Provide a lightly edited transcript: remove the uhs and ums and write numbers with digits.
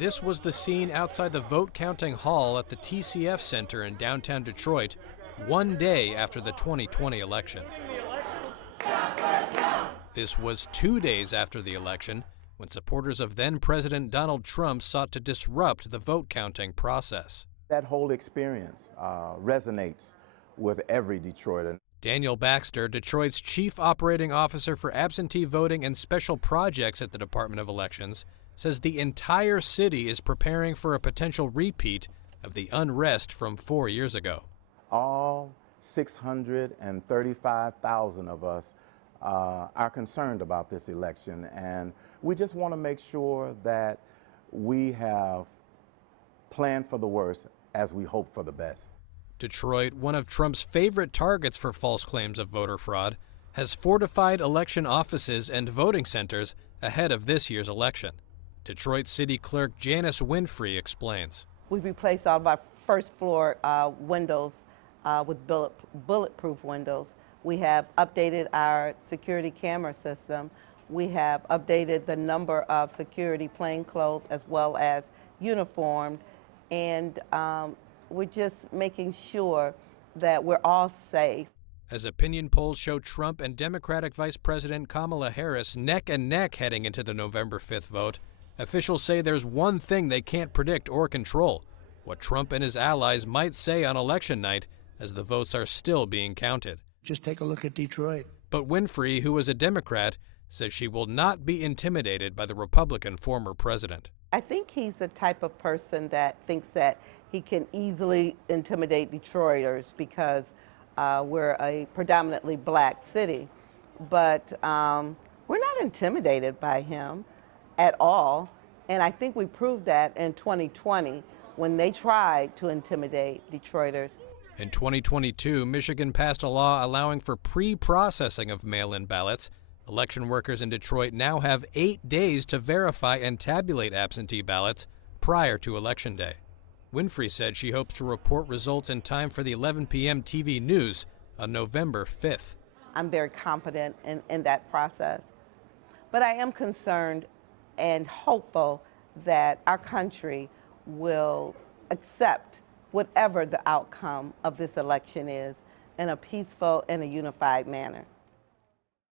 This was the scene outside the vote counting hall at the TCF Center in downtown Detroit, one day after the 2020 election. This was 2 days after the election, when supporters of then-President Donald Trump sought to disrupt the vote counting process. That whole experience resonates with every Detroiter. Daniel Baxter, Detroit's chief operating officer for absentee voting and special projects at the Department of Elections, says the entire city is preparing for a potential repeat of the unrest from 4 years ago. All 635,000 of us are concerned about this election, and we just want to make sure that we have planned for the worst as we hope for the best. Detroit, one of Trump's favorite targets for false claims of voter fraud, has fortified election offices and voting centers ahead of this year's election. Detroit City Clerk Janice Winfrey explains. We've replaced all of our first floor windows with bulletproof windows. We have updated our security camera system. We have updated the number of security plainclothes as well as uniformed. And we're just making sure that we're all safe. As opinion polls show Trump and Democratic Vice President Kamala Harris neck and neck heading into the November 5th vote, officials say there's one thing they can't predict or control: what Trump and his allies might say on election night as the votes are still being counted. Just take a look at Detroit. But Winfrey, who is a Democrat, says she will not be intimidated by the Republican former president. I think he's the type of person that thinks that he can easily intimidate Detroiters because we're a predominantly black city. But we're not intimidated by him at all. And I think we proved that in 2020 when they tried to intimidate Detroiters. In 2022, Michigan passed a law allowing for pre-processing of mail-in ballots. Election workers in Detroit now have 8 days to verify and tabulate absentee ballots prior to Election Day. Winfrey said she hopes to report results in time for the 11 p.m. TV news on November 5th. I'm very confident in that process. But I am concerned and hopeful that our country will accept whatever the outcome of this election is in a peaceful and a unified manner.